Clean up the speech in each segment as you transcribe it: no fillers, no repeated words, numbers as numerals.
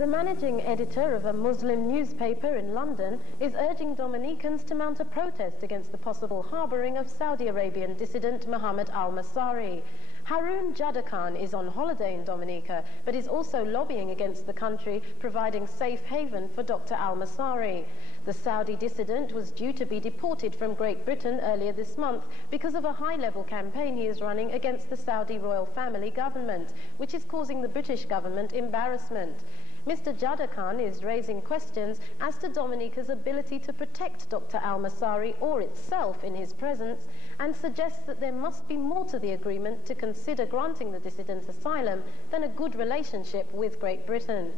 The managing editor of a Muslim newspaper in London is urging Dominicans to mount a protest against the possible harbouring of Saudi Arabian dissident Muhammad al-Massari. Haroon M.Jadhakhan is on holiday in Dominica, but is also lobbying against the country, providing safe haven for Dr. al-Massari. The Saudi dissident was due to be deported from Great Britain earlier this month because of a high-level campaign he is running against the Saudi royal family government, which is causing the British government embarrassment. Mr. Jadahkhan is raising questions as to Dominica's ability to protect Dr. al-Massari or itself in his presence, and suggests that there must be more to the agreement to consider granting the dissident asylum than a good relationship with Great Britain.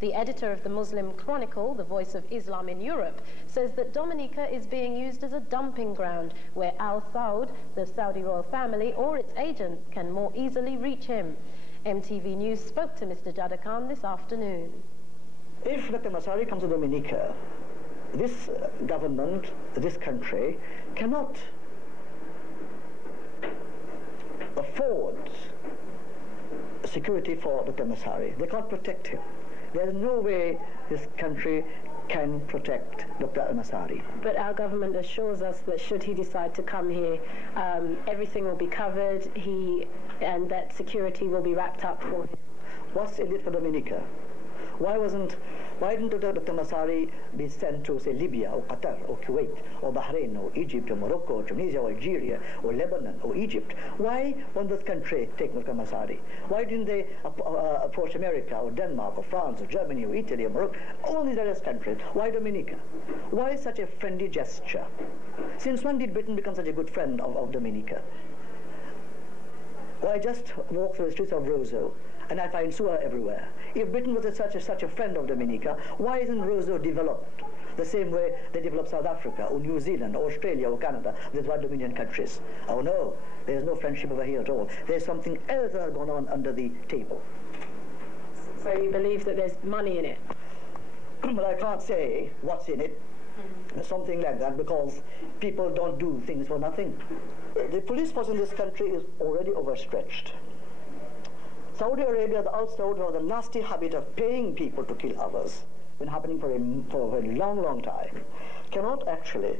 The editor of the Muslim Chronicle, the voice of Islam in Europe, says that Dominica is being used as a dumping ground where Al Saud, the Saudi royal family, or its agents can more easily reach him. MTV News spoke to Mr. Jadahkhan this afternoon. If Dr. Massari comes to Dominica, this government, this country, cannot afford security for Dr. Massari. They can't protect him. There is no way this country can protect Dr. al-Massari. But our government assures us that should he decide to come here, everything will be covered, and that security will be wrapped up for him. What's in it for Dominica? Why didn't Dr. Massari be sent to, say, Libya, or Qatar, or Kuwait, or Bahrain, or Egypt, or Morocco, or Tunisia, or Algeria, or Lebanon, or Egypt? Why won't this country take Dr. Massari? Why didn't they approach America, or Denmark, or France, or Germany, or Italy, or Morocco? All these various countries. Why Dominica? Why such a friendly gesture? Since when did Britain become such a good friend of Dominica? Well, I just walk through the streets of Roseau, and I find sewer everywhere. If Britain was such a friend of Dominica, why isn't Roseau developed the same way they developed South Africa, or New Zealand, or Australia, or Canada, these one Dominion countries? Oh no, there's no friendship over here at all. There's something else that has gone on under the table. So you believe that there's money in it? Well, I can't say what's in it. Something like that, because people don't do things for nothing. The police force in this country is already overstretched. Saudi Arabia, the Al Saud, has a nasty habit of paying people to kill others. Been happening for a long time. Cannot actually,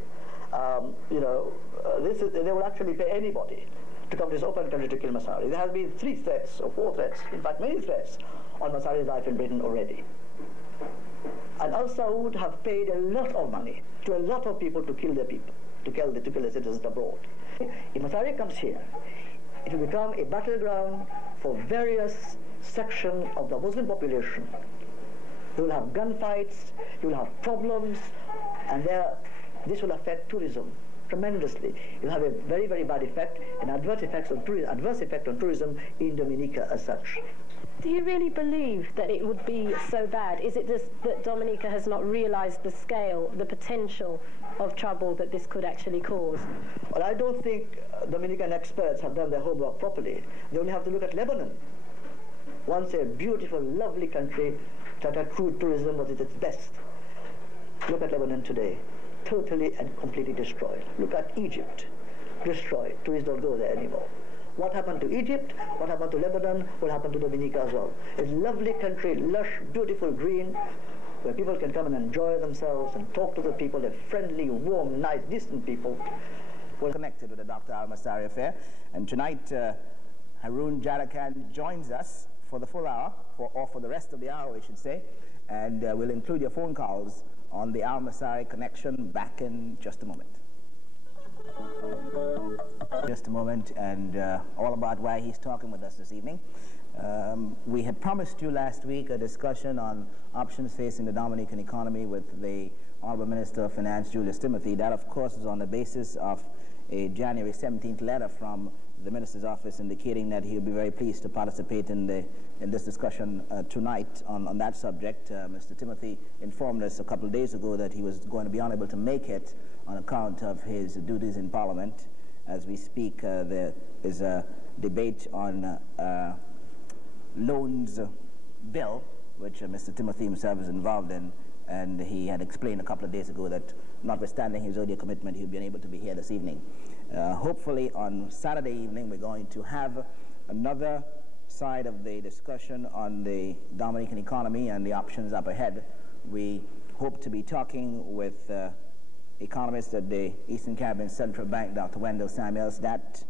they will actually pay anybody to come to this open country to kill Massari. There have been 3 threats or 4 threats, in fact many threats, on Massari's life in Britain already. And Al Saud have paid a lot of money to a lot of people to kill their people, to kill the citizens abroad. If Massari comes here, it will become a battleground for various sections of the Muslim population. You will have gunfights, you will have problems, and this will affect tourism tremendously. It will have a very, very bad effect, an adverse effect on tourism in Dominica as such. Do you really believe that it would be so bad? Is it just that Dominica has not realized the scale, the potential of trouble that this could actually cause? Well, I don't think Dominican experts have done their homework properly. They only have to look at Lebanon. Once a beautiful, lovely country that had crude tourism was at its best. Look at Lebanon today, totally and completely destroyed. Look at Egypt, destroyed. Tourists don't go there anymore. What happened to Egypt, what happened to Lebanon, will happen to Dominica as well. It's a lovely country, lush, beautiful, green, where people can come and enjoy themselves and talk to the people. They're friendly, warm, nice, decent people. We're connected with the Dr. al-Massari affair, and tonight Haroon M.Jadhakhan joins us for the full hour, or for the rest of the hour, we should say, and we'll include your phone calls on the al-Massari connection back in just a moment. Just a moment, and all about why he's talking with us this evening. We had promised you last week a discussion on options facing the Dominican economy with the Honourable Minister of Finance, Julius Timothy. That, of course, is on the basis of a January 17th letter from the Minister's office indicating that he'll be very pleased to participate in this discussion tonight on that subject. Mr. Timothy informed us a couple of days ago that he was going to be unable to make it on account of his duties in Parliament. As we speak, there is a debate on loans bill, which Mr. Timothy himself is involved in, and he had explained a couple of days ago that notwithstanding his earlier commitment, he'll be unable to be here this evening. Hopefully on Saturday evening we're going to have another side of the discussion on the Dominican economy and the options up ahead, we hope to be talking with economist at the Eastern Caribbean Central Bank, Dr. Wendell Samuels. That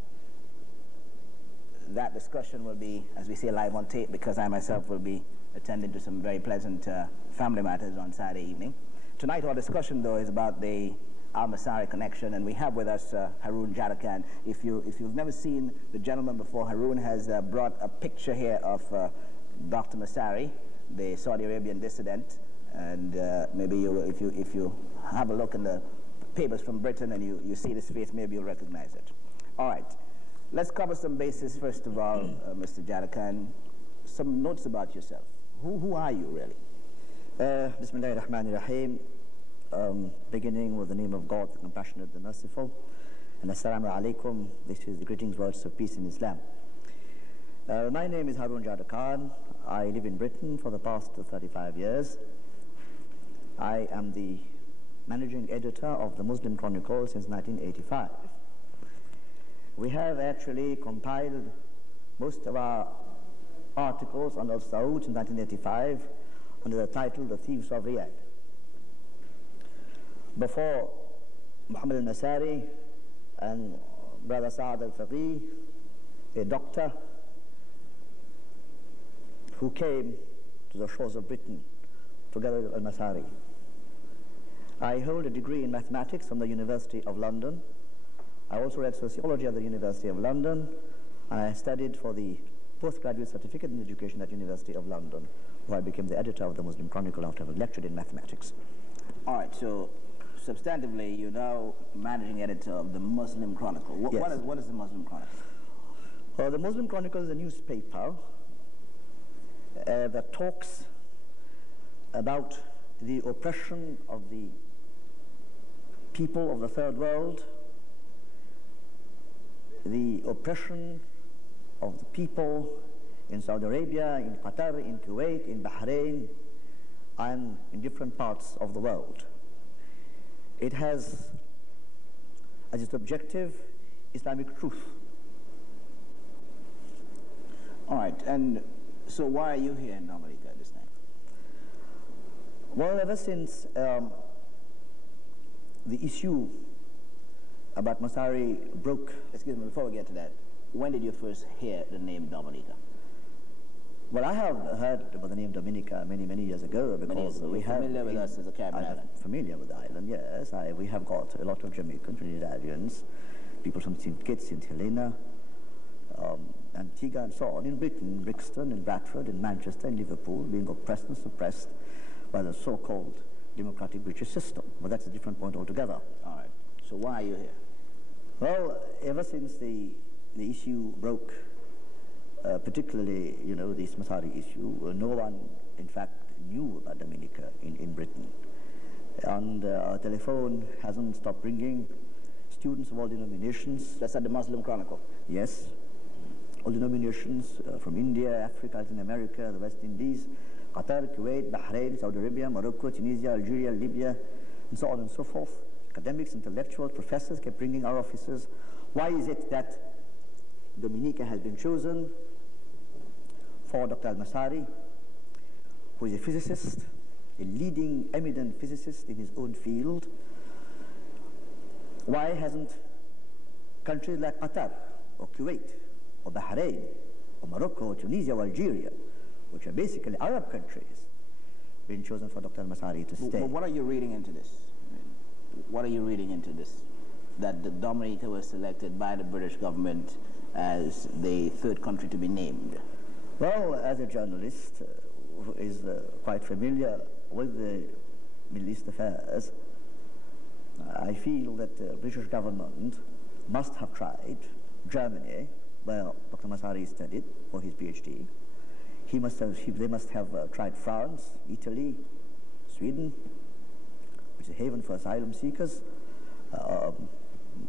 discussion will be, as we say, live on tape, because I myself will be attending to some very pleasant family matters on Saturday evening. Tonight our discussion, though, is about the Al-Massari connection, and we have with us Haroon M.Jadhakhan. If you've never seen the gentleman before, Haroon has brought a picture here of Dr. Massari, the Saudi Arabian dissident, and maybe if you have a look in the papers from Britain and you see this face, maybe you'll recognize it. All right, let's cover some bases first of all, Mr. Jadahkhan. Some notes about yourself. Who are you really? Bismillah ar-Rahman ar-Rahim. Beginning with the name of God, the compassionate, the merciful. And assalamu alaikum. This is the greetings, words of peace in Islam. My name is Haroon M.Jadhakhan. I live in Britain for the past 35 years. I am the managing editor of the Muslim Chronicle since 1985. We have actually compiled most of our articles on Al-Saud in 1985 under the title The Thieves of Riyadh. Before Muhammad Massari and Brother Saad al-Faqih, a doctor who came to the shores of Britain together with al-Massari. I hold a degree in mathematics from the University of London. I also read sociology at the University of London, and I studied for the postgraduate certificate in education at University of London, where I became the editor of the Muslim Chronicle after having lectured in mathematics. All right, so substantively, you're now managing editor of the Muslim Chronicle. Yes. What is the Muslim Chronicle? The Muslim Chronicle is a newspaper that talks about the oppression of the people of the third world, the oppression of the people in Saudi Arabia, in Qatar, in Kuwait, in Bahrain, and in different parts of the world. It has as its objective Islamic truth. All right, and so why are you here in Dominica this time? Well, ever since the issue about Massari broke... Excuse me, before we get to that, when did you first hear the name Dominica? Well, I have heard about the name Dominica many, many years ago, because we have... familiar with us as a Caribbean island? Familiar with the island, yes. We have got a lot of Jamaicans, Trinidadians, people from St. Kitts, St. Helena, Antigua and so on, in Britain, in Brixton, in Bradford, in Manchester, in Liverpool, being oppressed and suppressed by the so-called democratic British system. But that's a different point altogether. All right. So why are you here? Well, ever since the issue broke, particularly, this Massari issue, no one, in fact, knew about Dominica in Britain. And our telephone hasn't stopped ringing. Students of all denominations. That's at the Muslim Chronicle? Yes. All denominations from India, Africa, Latin America, the West Indies, Qatar, Kuwait, Bahrain, Saudi Arabia, Morocco, Tunisia, Algeria, Libya, and so on and so forth. Academics, intellectuals, professors kept ringing our offices. Why is it that Dominica has been chosen for Dr. Al-Massari, who is a physicist, a leading, eminent physicist in his own field? Why hasn't countries like Qatar, or Kuwait, or Bahrain, or Morocco, or Tunisia, or Algeria, which are basically Arab countries, been chosen for Dr. Al-Massari to stay? But what are you reading into this? What are you reading into this? That the Dominica was selected by the British government as the third country to be named? Well, as a journalist who is quite familiar with the Middle East affairs, I feel that the British government must have tried Germany, where Dr. Massari studied for his PhD. They must have tried France, Italy, Sweden, which is a haven for asylum seekers,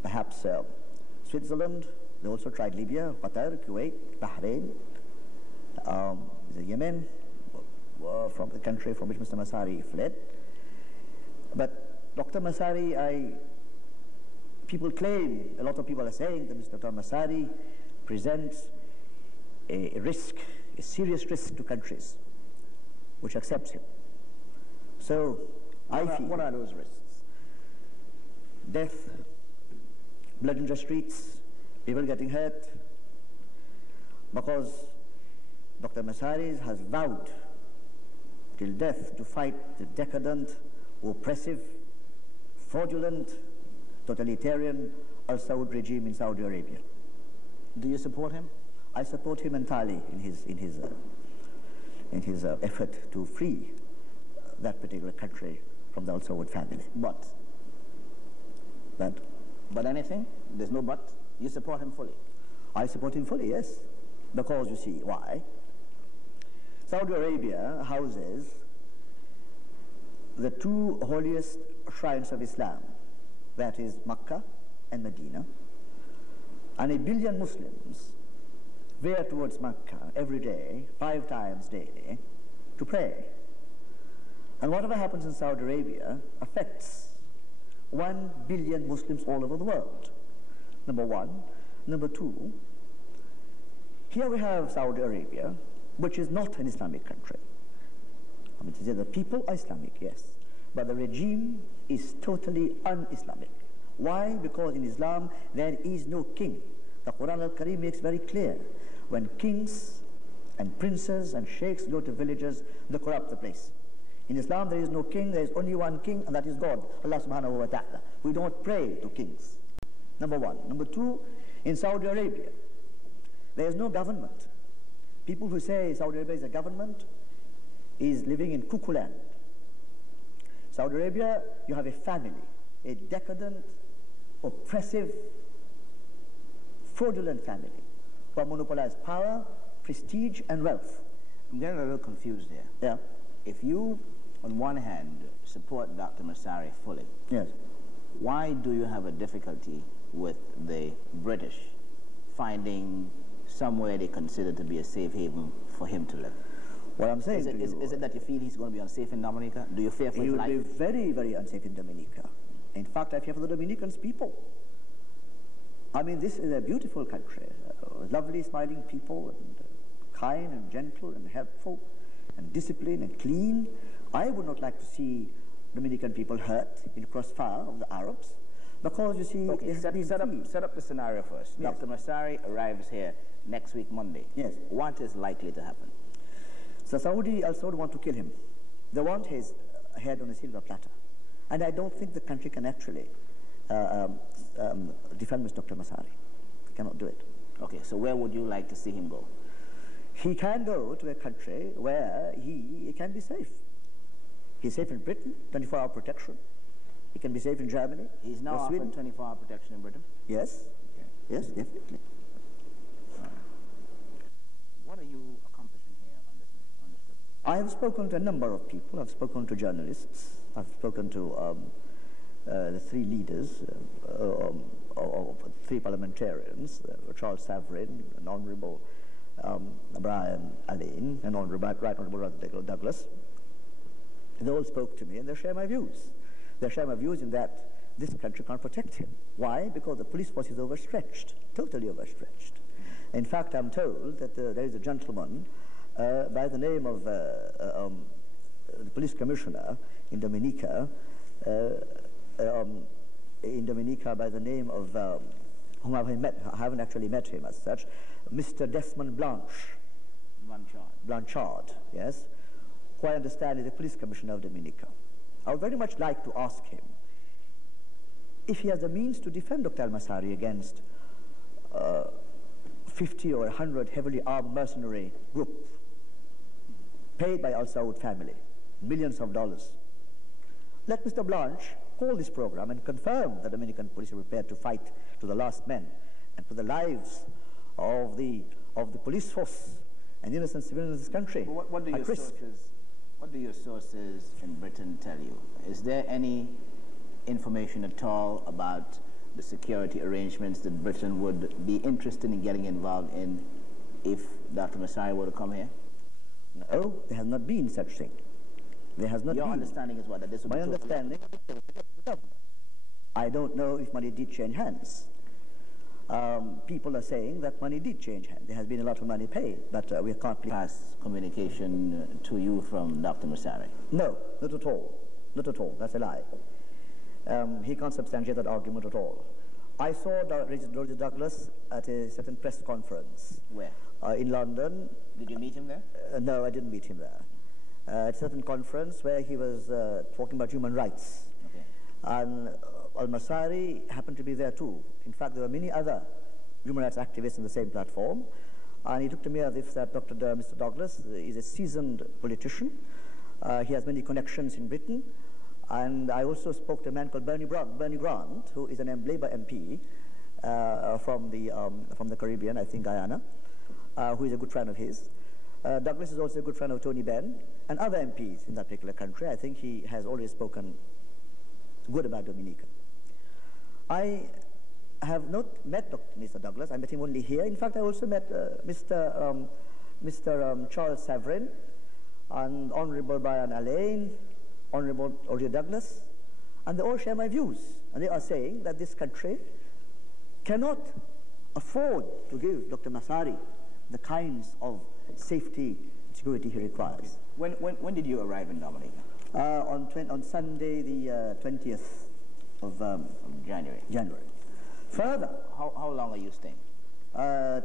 perhaps Switzerland. They also tried Libya, Qatar, Kuwait, Bahrain, Yemen, from the country from which Mr. Massari fled. But Dr. Massari, people claim, a lot of people are saying that Mr. Dr. Massari presents a risk, a serious risk to countries which accept him. So what are those risks? Death, blood in the streets, people getting hurt, because Dr. Massari has vowed till death to fight the decadent, oppressive, fraudulent, totalitarian Al-Saud regime in Saudi Arabia. Do you support him? I support him entirely in his effort to free that particular country from the Al-Saud family. But anything? There's no but? You support him fully? I support him fully, yes. Because you see, why? Saudi Arabia houses the two holiest shrines of Islam, that is Mecca and Medina, and 1 billion Muslims veer towards Mecca every day, 5 times daily, to pray. And whatever happens in Saudi Arabia affects 1 billion Muslims all over the world. Number one. Number two, here we have Saudi Arabia, which is not an Islamic country. I mean, the people are Islamic, yes, but the regime is totally un-Islamic. Why? Because in Islam there is no king. The Quran al-Karim makes very clear, when kings and princes and sheikhs go to villages, they corrupt the place. In Islam there is no king, there is only one king, and that is God, Allah subhanahu wa ta'ala. We don't pray to kings. Number one. Number two, in Saudi Arabia, there is no government. People who say Saudi Arabia is a government is living in cuckoo land. Saudi Arabia, you have a family, a decadent, oppressive, fraudulent family who have monopolized power, prestige, and wealth. I'm getting a little confused here. Yeah. If you, on one hand, support Dr. Massari fully, yes, why do you have a difficulty with the British finding somewhere they consider to be a safe haven for him to live? What I'm saying is it that you feel he's going to be unsafe in Dominica? Do you fear for his life? He will be very, very unsafe in Dominica. In fact, I fear for the Dominicans people. I mean, this is a beautiful country, lovely, smiling people, and kind and gentle and helpful and disciplined and clean. I would not like to see Dominican people hurt in crossfire of the Arabs, because you see, okay, set up the scenario first. Yes. Dr. Massari arrives here next week, Monday. Yes. What is likely to happen? So Saudi also want to kill him. They want his head on a silver platter. And I don't think the country can actually defend Mr. Dr. Massari. They cannot do it. Okay, so where would you like to see him go? He can go to a country where he can be safe. He's safe in Britain, 24-hour protection. He can be safe in Germany. He's now offered 24-hour protection in Britain? Yes. Okay. Yes, definitely. What are you accomplishing here on this trip? I have spoken to a number of people. I've spoken to journalists. I've spoken to the 3 leaders of 3 parliamentarians, Charles Saverin, an honourable Brian Alleyne, and Right Honourable Rosie Douglas. They all spoke to me, and they share my views. They share my views in that this country can't protect him. Why? Because the police force is overstretched, totally overstretched. In fact, I'm told that there is a gentleman by the name of the police commissioner in Dominica, by the name of whom I haven't actually met him as such, Mr. Desmond Blanchard, yes, who I understand is the police commissioner of Dominica. I would very much like to ask him if he has the means to defend Dr. Massari against 50 or 100 heavily armed mercenary group paid by Al-Saud family, millions of dollars. Let Mr. Blanche call this program and confirm the Dominican police are prepared to fight to the last man and for the lives of the police force and innocent civilians in this country. What do your sources in Britain tell you? Is there any information at all about the security arrangements that Britain would be interested in getting involved in if Dr. Massari were to come here? No, there has not been such thing. There has not been. Your understanding is what? That this would My be understanding is the government. I don't know if money did change hands. People are saying that money did change hands. There has been a lot of money paid, but we can't pass communication to you from Dr. Massari? No, not at all. Not at all. That's a lie. He can't substantiate that argument at all. I saw Rosie Douglas at a certain press conference. Where? In London. Did you meet him there? No, I didn't meet him there. At a certain conference where he was talking about human rights. Okay. And Al-Massari happened to be there too. In fact, there were many other human rights activists in the same platform. And he looked to me as if that Mr. Douglas is a seasoned politician. He has many connections in Britain. And I also spoke to a man called Bernie Grant, who is an Labour MP from the Caribbean, I think Guyana, who is a good friend of his. Douglas is also a good friend of Tony Benn and other MPs in that particular country. I think he has always spoken good about Dominica. I have not met Mr. Douglas. I met him only here. In fact, I also met Mr. Charles Saverin and Honourable Brian Allain, Honourable Rosie Douglas, and they all share my views. And they are saying that this country cannot afford to give Dr. Massari the kinds of safety and security he requires. When did you arrive in Dominica? On Sunday, the 20th of January. Further, how long are you staying?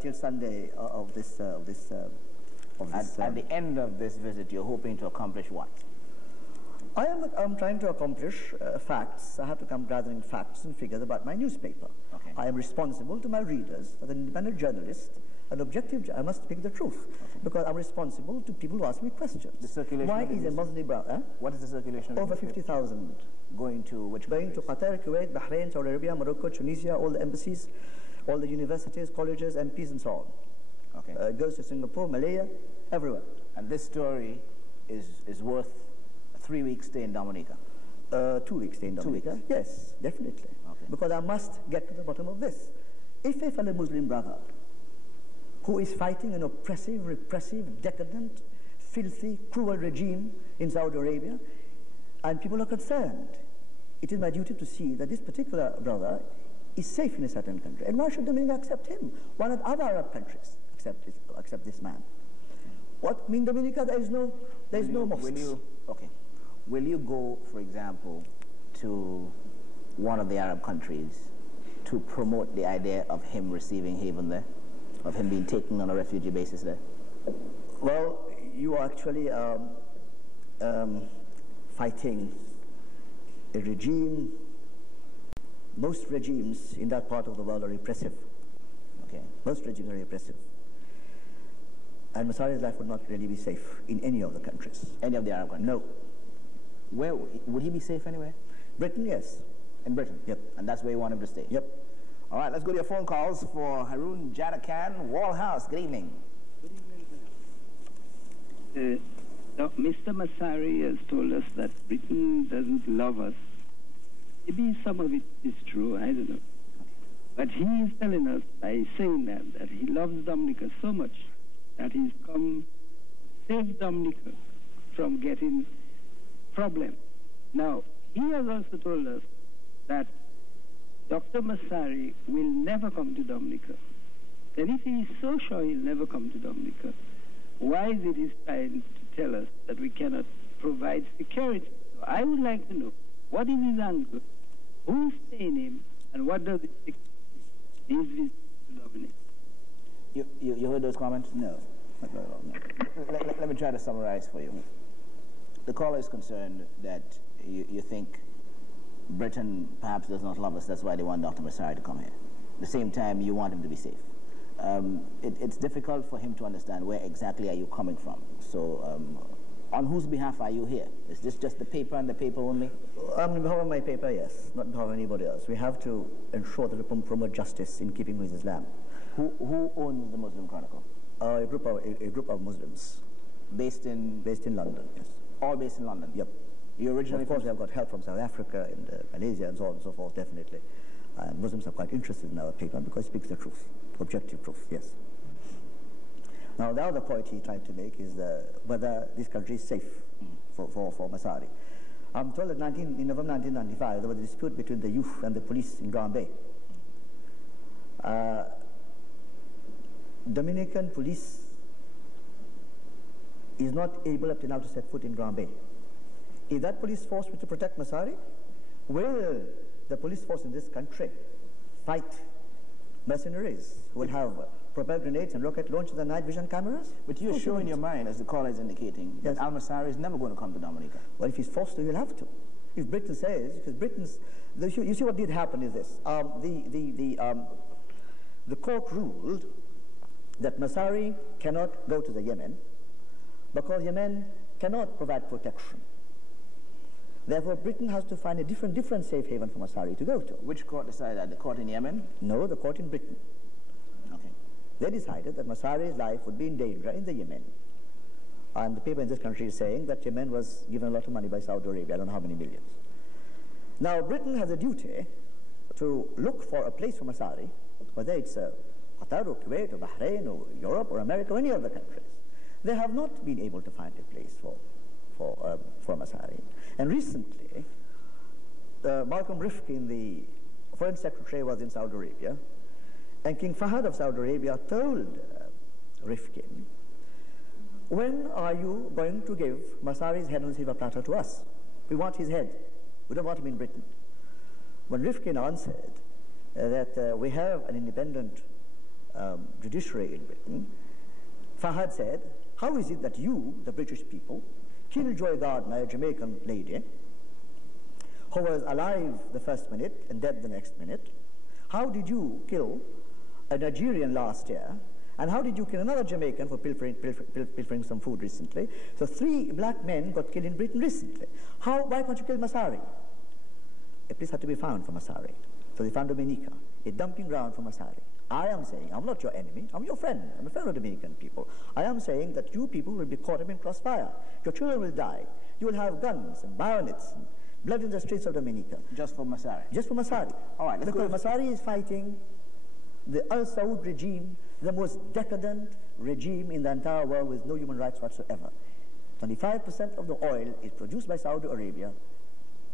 Till Sunday of this. At the end of this visit, you're hoping to accomplish what? I'm trying to accomplish facts. I have to come gathering facts and figures about my newspaper. Okay. I am responsible to my readers as an independent journalist, an objective. I must speak the truth, okay, because I'm responsible to people who ask me questions. The circulation. Why is a Muslim brother? What is the circulation? Over 50,000. Going to which? Going to Qatar, Kuwait, Bahrain, Saudi Arabia, Morocco, Tunisia, all the embassies, all the universities, colleges, MPs, and so on. Okay. Goes to Singapore, Malaya, everywhere. And this story is worth a 3-week stay in Dominica. 2 weeks stay in Dominica. 2 weeks. Yes, definitely. Okay. Because I must get to the bottom of this. If a fellow Muslim brother who is fighting an oppressive, repressive, decadent, filthy, cruel regime in Saudi Arabia, and people are concerned, it is my duty to see that this particular brother is safe in a certain country. And why should Dominica accept him? Why not other Arab countries accept this man? What in Dominica there is no mosques. Will you go, for example, to one of the Arab countries to promote the idea of him receiving haven there, of him being taken on a refugee basis there? Well, you are actually fighting a regime. Most regimes in that part of the world are repressive. Okay. Most regimes are repressive. And Massari's life would not really be safe in any of the countries. Any of the Arab countries? No. Where would he be safe anywhere? Britain, yes. In Britain? Yep. And that's where you want him to stay? Yep. All right, let's go to your phone calls for Haroon M.Jadhakhan, Wall House. Good evening. Mr. Massari has told us that Britain doesn't love us. Maybe some of it is true, I don't know. But he is telling us by saying that he loves Dominica so much that he's come to save Dominica from getting problems. Now, he has also told us that Dr. Massari will never come to Dominica. Then if he is so sure he'll never come to Dominica, why is it he's trying to tell us that we cannot provide security? So I would like to know, what is his angle, who's paying him, and what does it take his visit to Dominica? You heard those comments? No. Not very well, no. Let me try to summarize for you. The caller is concerned that you think Britain perhaps does not love us, that's why they want Dr. Massari to come here. At the same time, you want him to be safe. It's difficult for him to understand where exactly are you coming from. So, on whose behalf are you here? Is this just the paper and the paper only? On behalf of my paper, yes. Not on behalf of anybody else. We have to ensure that we promote justice in keeping with Islam. Who owns the Muslim Chronicle? A group of Muslims. Based in London, yes. All based in London? Yep. You originally... Of course, we have got help from South Africa and Malaysia and so on and so forth, definitely. And Muslims are quite interested in our paper because it speaks the truth, objective truth, yes. Now, the other point he tried to make is whether this country is safe for Massari. I'm told that in November 1995, there was a dispute between the youth and the police in Grand Bay. Dominican police is not able up to now to set foot in Grand Bay. Is that police force to protect Massari? Will the police force in this country fight mercenaries who will have propelled grenades and rocket launchers and night vision cameras? But you're sure in your mind, as the caller is indicating, that al-Massari is never going to come to Dominica? Well, if he's forced to, he'll have to. If Britain says, because Britain's, you see what did happen is this. The court ruled that Massari cannot go to the Yemen because Yemen cannot provide protection. Therefore, Britain has to find a different safe haven for Massari to go to. Which court decided that? The court in Yemen? No, the court in Britain. Okay. They decided that Massari's life would be in danger in the Yemen. And the paper in this country is saying that Yemen was given a lot of money by Saudi Arabia, I don't know how many millions. Now, Britain has a duty to look for a place for Massari, whether it's Qatar or Kuwait or Bahrain or Europe or America or any other countries. They have not been able to find a place for Massari. And recently, Malcolm Rifkin, the Foreign Secretary, was in Saudi Arabia, and King Fahad of Saudi Arabia told Rifkin, when are you going to give Massari's head on a silver platter to us? We want his head. We don't want him in Britain. When Rifkin answered that we have an independent judiciary in Britain, Fahad said, how is it that you, the British people, killed Joy Gardner, a Jamaican lady, who was alive the first minute and dead the next minute? How did you kill a Nigerian last year? And how did you kill another Jamaican for pilfering some food recently? So 3 black men got killed in Britain recently. Why can't you kill Massari? A place had to be found for Massari. So they found Dominica, a dumping ground for Massari. I am saying, I'm not your enemy, I'm your friend. I'm a friend of Dominican people. I am saying that you people will be caught up in crossfire. Your children will die. You will have guns and bayonets and blood in the streets of Dominica. Just for Massari? Just for Massari. All right, because Massari is fighting the Al Saud regime, the most decadent regime in the entire world with no human rights whatsoever. 25% of the oil is produced by Saudi Arabia,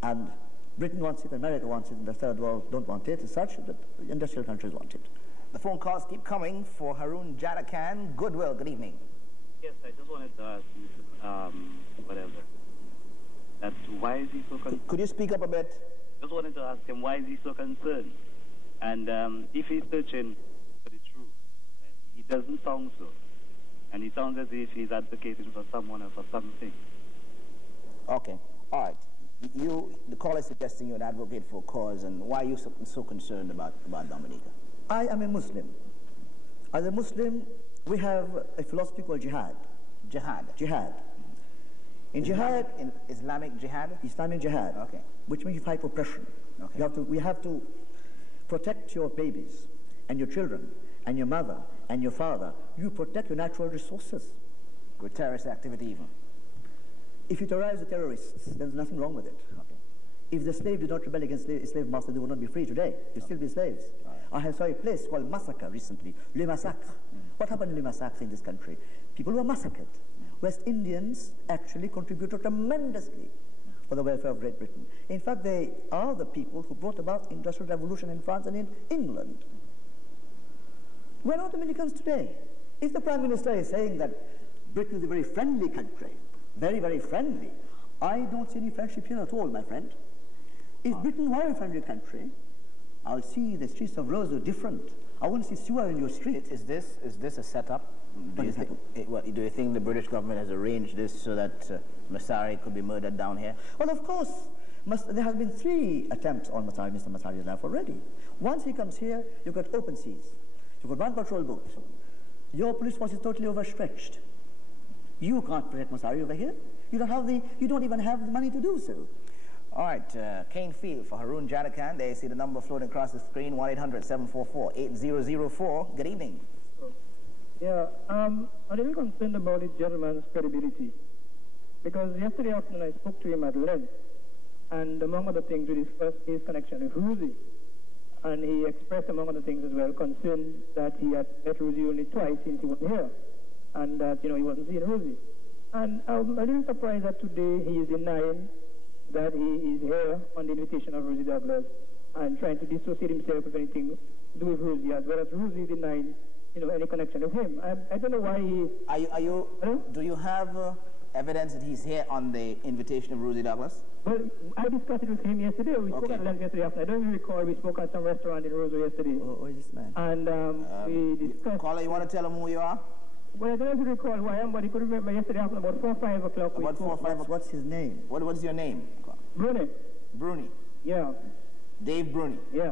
and Britain wants it, America wants it, and the third world don't want it. As such, that industrial countries want it. The phone calls keep coming for Haroon M.Jadhakhan. Goodwill, good evening. Yes, I just wanted to ask that's why is he so concerned? Could you speak up a bit? Just wanted to ask him why is he so concerned? And if he's searching for the truth, he doesn't sound so. And he sounds as if he's advocating for someone or for something. Okay, all right. The caller is suggesting you're an advocate for a cause, and why are you so concerned about Dominica? I am a Muslim. As a Muslim, we have a philosophy called jihad. Jihad? Jihad. Islamic jihad? Islamic jihad. Okay. Which means you fight for oppression. Okay. We have to protect your babies and your children and your mother and your father. You protect your natural resources. With terrorist activity even? If you terrorize the terrorists, there's nothing wrong with it. Okay. If the slave did not rebel against slave master, they would not be free today. They'd still be slaves. Right. I saw a place called Massacre recently, Le Massacre. What happened in Le Massacre in this country? People were massacred. West Indians actually contributed tremendously for the welfare of Great Britain. In fact, they are the people who brought about the Industrial Revolution in France and in England. Where are Dominicans today? If the Prime Minister is saying that Britain is a very friendly country, very, very friendly, I don't see any friendship here at all, my friend. If Britain were a friendly country, I'll see the streets of Rosie different. I wouldn't see sewer in your street. Is this a setup? Do you think the British government has arranged this so that Massari could be murdered down here? Well, of course. There have been 3 attempts on Massari, Mr. Massari's life already. Once he comes here, you've got open seas. You've got 1 patrol boat. Your police force is totally overstretched. You can't protect Massari over here. You don't even have the money to do so. All right, Kane Field for Haroon M.Jadhakhan. There you see the number floating across the screen, 1-800-744-8004. Good evening. Yeah, I'm a little concerned about this gentleman's credibility. Because yesterday afternoon I spoke to him at length, and among other things with his first case connection with Rosie. And he expressed among other things as well concern that he had met Rosie only twice since he was here, and that, he wasn't seeing Rosie. And I'm a little surprised that today he is denying that he is here on the invitation of Rosie Douglas and trying to dissociate himself with anything do with Rosie, as well as Rosie denying, any connection with him. I don't know why he... Do you have evidence that he's here on the invitation of Rosie Douglas? Well, I discussed it with him yesterday. We spoke at length yesterday afternoon. I don't even recall. We spoke at some restaurant in Roseau yesterday. Who is this man? And we discussed... Caller, you want to tell him who you are? Well, I don't even recall who I am, but he could remember yesterday afternoon about 4 or 5 o'clock. About 4 or 5 o'clock. What's his name? What's your name? Bruni. Bruni? Yeah. Dave Bruni? Yeah.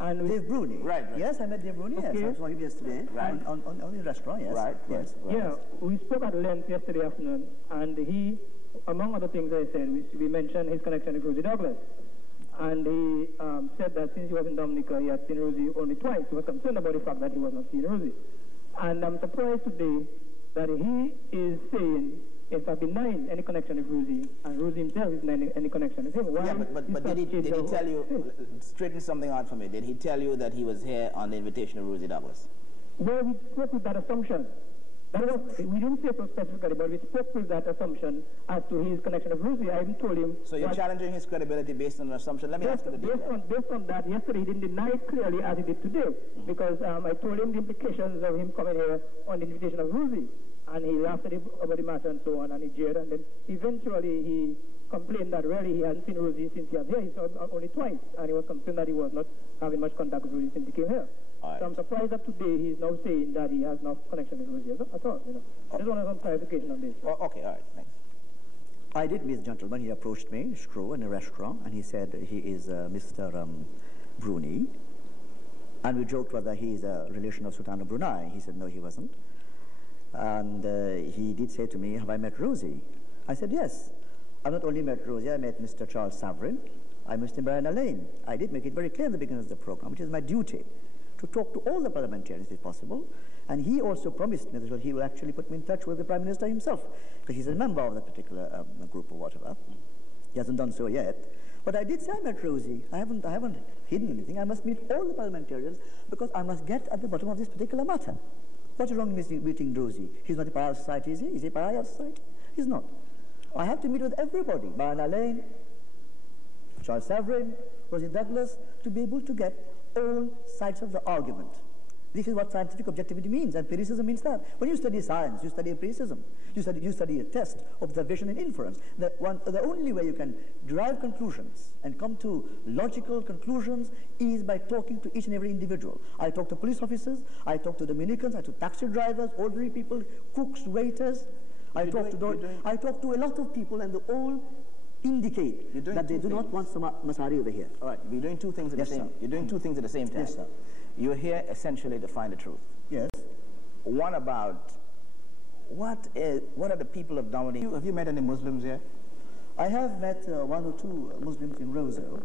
And Dave Bruni? Right. Yes, I met Dave Bruni, yes. I saw him yesterday. Right. On the restaurant, yes. Right. Yes. Yeah, we spoke at length yesterday afternoon, and he, among other things I said, we mentioned his connection with Rosie Douglas. And he said that since he was in Dominica, he had seen Rosie only twice. He was concerned about the fact that he was not seeing Rosie. And I'm surprised today that he is saying, in fact, denying any connection with Rosie, and Rosie himself is denying any connection with him. Yeah, but did he tell you, straighten something out for me, did he tell you that he was here on the invitation of Rosie Douglas? Well, we spoke with that assumption. We didn't say so specifically, but we spoke with that assumption as to his connection with Rosie. I even told him... So you're challenging his credibility based on an assumption? Let me ask you the detail. Based on that, yesterday he didn't deny it clearly as he did today, because I told him the implications of him coming here on the invitation of Rosie. And he laughed at about the matter and so on, and he jeered, and then eventually he complained that really he hadn't seen Rosie since he was here. He saw her only twice, and he was concerned that he was not having much contact with Rosie since he came here. Right. So I'm surprised that today he's now saying that he has no connection with Rosie at all. I just want to have some clarification on this. Oh, okay, all right, thanks. I did meet this gentleman. He approached me, Screw, in a restaurant, and he said he is Mr. Bruni. And we joked whether he is a relation of Sultan of Brunei. He said no, he wasn't. And he did say to me, have I met Rosie? I said, yes. I not only met Rosie, I met Mr. Charles Savrin. I met Mr. Brian Lane. I did make it very clear in the beginning of the program, which is my duty, to talk to all the parliamentarians if possible. And he also promised me that he will actually put me in touch with the Prime Minister himself, because he's a member of that particular group or whatever. He hasn't done so yet. But I did say I met Rosie. I haven't hidden anything. I must meet all the parliamentarians because I must get at the bottom of this particular matter. What's wrong with meeting Rosie? He's not a pariah of society, is he? Is he a pariah of society? He's not. I have to meet with everybody, Brian Lane, Charles Savrin, Rosie Douglas, to be able to get all sides of the argument. This is what scientific objectivity means, and empiricism means that. When you study science, you study empiricism. You study a test, observation and inference. The only way you can derive conclusions and come to logical conclusions is by talking to each and every individual. I talk to police officers, I talk to Dominicans, I talk to taxi drivers, ordinary people, cooks, waiters. I talk to a lot of people, and they all indicate that they do not want Massari over here. Are you doing two things at the same time? You're doing two things at the same time. Yes, sir. You're here essentially to find the truth. Yes. One about what are the people of Dominica? Have you met any Muslims here? I have met 1 or 2 Muslims in Roseau.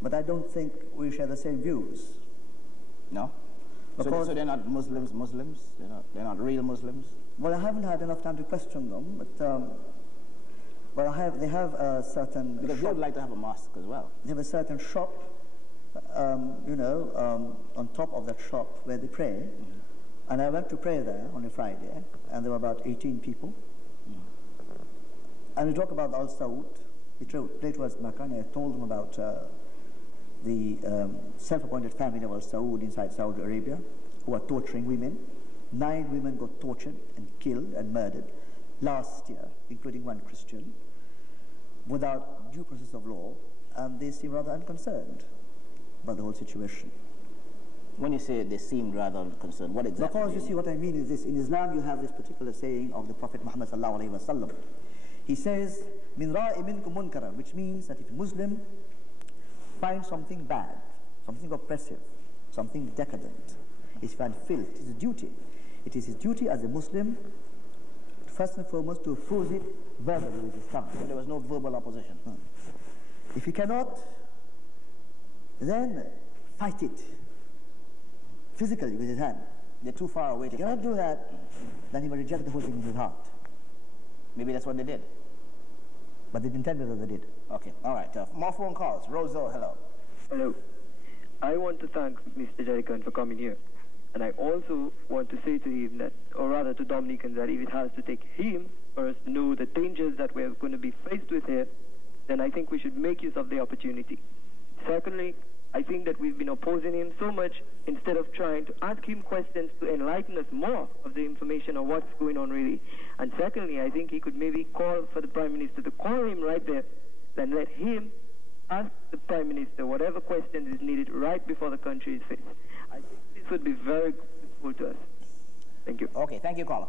But I don't think we share the same views. No? So they're not Muslims? They're not real Muslims? Well, I haven't had enough time to question them, but they have a certain because you would like to have a mosque as well. They have a certain shop, on top of that shop where they pray. Mm-hmm. And I went to pray there on a Friday, and there were about 18 people. Mm-hmm. And we talk about Al Saud. It was Makani. I told them about the self-appointed family of Al Saud inside Saudi Arabia, who are torturing women. 9 women got tortured and killed and murdered last year, including 1 Christian, without due process of law, and they seem rather unconcerned about the whole situation. When you say they seemed rather unconcerned, what exactly? Because you see, what I mean is this: in Islam, you have this particular saying of the Prophet Muhammad ﷺ. He says, "Min ra'i minkum munkara," which means that if a Muslim finds something bad, something oppressive, something decadent, he finds filth, it is a duty. It is his duty as a Muslim, first and foremost, to oppose it verbally with his tongue. So there was no verbal opposition. If he cannot, then fight it physically with his hand. They're too far away to If he cannot do that, then he will reject the whole thing in his heart. Maybe that's what they did. But they didn't tell me that they did. Okay, all right. More phone calls. Roseau, hello. Hello. I want to thank Mr. Jadahkhan for coming here. And I also want to say to him that, or rather to Dominicans, that if it has to take him for us to know the dangers that we're going to be faced with here, then I think we should make use of the opportunity. Secondly, I think that we've been opposing him so much instead of trying to ask him questions to enlighten us more of the information of what's going on really. And secondly, I think he could maybe call for the Prime Minister to call him right there, then let him ask the Prime Minister whatever questions is needed right before the country is faced. I think this would be very useful to us. Thank you. Okay, thank you, caller.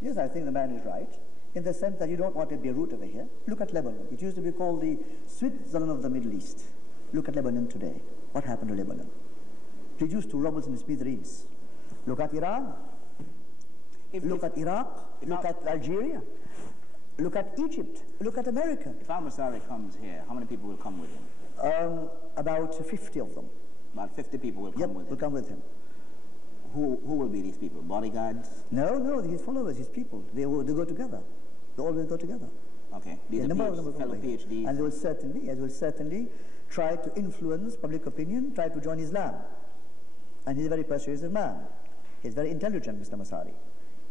Yes, I think the man is right, in the sense that you don't want a Beirut over here. Look at Lebanon. It used to be called the Switzerland of the Middle East. Look at Lebanon today. What happened to Lebanon? Reduced to rubble and smithereens. Look at Iran. Look at Iraq. Look at Algeria. Look at Egypt. Look at America. If Al-Massari comes here, how many people will come with him? About 50 of them. About 50 people will come with him? will come with him. Who will be these people? Bodyguards? No, his followers, his people. They go together. They always go together. Okay. These are fellow PhDs. And they will certainly try to influence public opinion, try to join Islam. And he's a very persuasive man. He's very intelligent, Mr. Massari.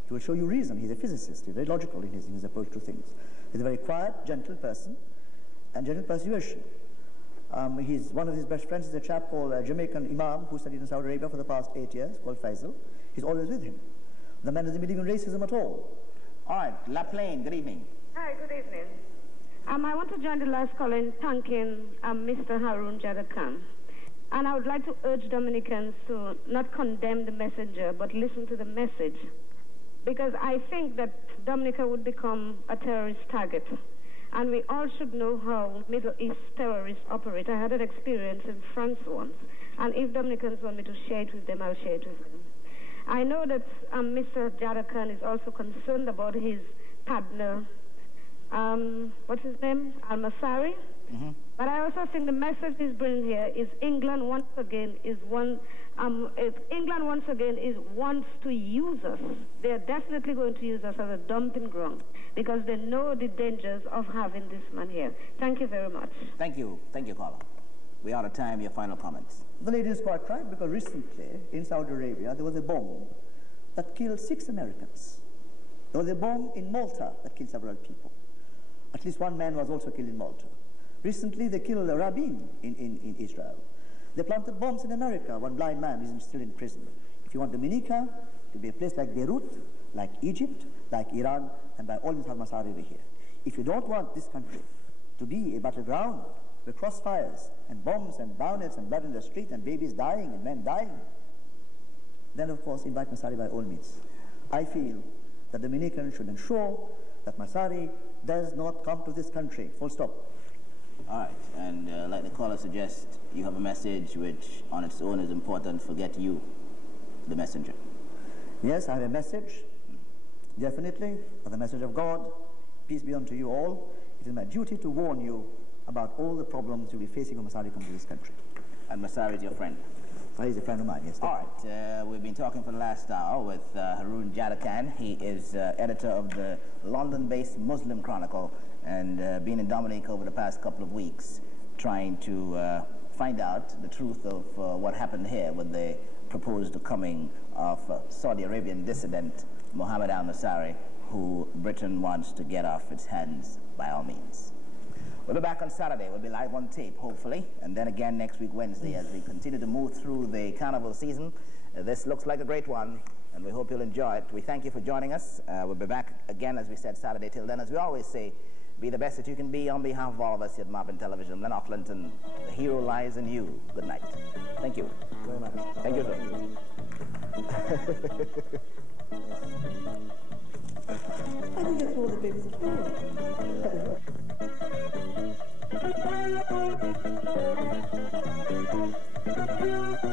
He will show you reason. He's a physicist. He's very logical in his approach to things. He's a very quiet, gentle person, and gentle persuasion. One of his best friends is a chap called a Jamaican Imam who studied in Saudi Arabia for the past 8 years, called Faisal. He's always with him. The man doesn't believe in racism at all. All right, La Plaine, good evening. Hi, good evening. I want to join the last caller in thanking Mr. Haroon M.Jadhakhan. And I would like to urge Dominicans to not condemn the messenger, but listen to the message. Because I think that Dominica would become a terrorist target. And we all should know how Middle East terrorists operate. I had an experience in France once. And if Dominicans want me to share it with them, I'll share it with them. I know that Mr. Jadahkhan is also concerned about his partner, what's his name? Al-Massari. Mm-hmm. But I also think the message he's bringing here is England once again wants to use us. They're definitely going to use us as a dumping ground because they know the dangers of having this man here. Thank you very much. Thank you, caller. We're out of time. Your final comments. The lady is quite right, because recently in Saudi Arabia there was a bomb that killed 6 Americans. There was a bomb in Malta that killed several people. At least one man was also killed in Malta. Recently they killed a rabbin in Israel. They planted bombs in America. One blind man is still in prison. If you want Dominica to be a place like Beirut, like Egypt, like Iran, and by all means have Massari over here. If you don't want this country to be a battleground with crossfires and bombs and bayonets and blood in the street and babies dying and men dying, then of course invite Massari by all means. I feel that Dominicans should ensure that Massari does not come to this country, full stop. All right, and like the caller suggests, you have a message which on its own is important. Forget you, the messenger. Yes, I have a message, definitely, for the message of God. Peace be unto you all. It is my duty to warn you about all the problems you'll be facing when Massari comes to this country. And Massari is your friend? He's a friend of mine, yes. All right, we've been talking for the last hour with Haroon M.Jadhakhan. He is editor of the London-based Muslim Chronicle and been in Dominica over the past couple of weeks trying to find out the truth of what happened here with the proposed coming of Saudi Arabian dissident Muhammad al-Massari, who Britain wants to get off its hands by all means. We'll be back on Saturday. We'll be live on tape, hopefully, and then again next week, Wednesday, as we continue to move through the carnival season. This looks like a great one, and we hope you'll enjoy it. We thank you for joining us. We'll be back again, as we said, Saturday. Till then, as we always say, be the best that you can be. On behalf of all of us here at MarpinTelevision, Len Aucklandton, the hero lies in you. Good night. Thank you. Very much. Thank you, sir. I think that's all the babies are for.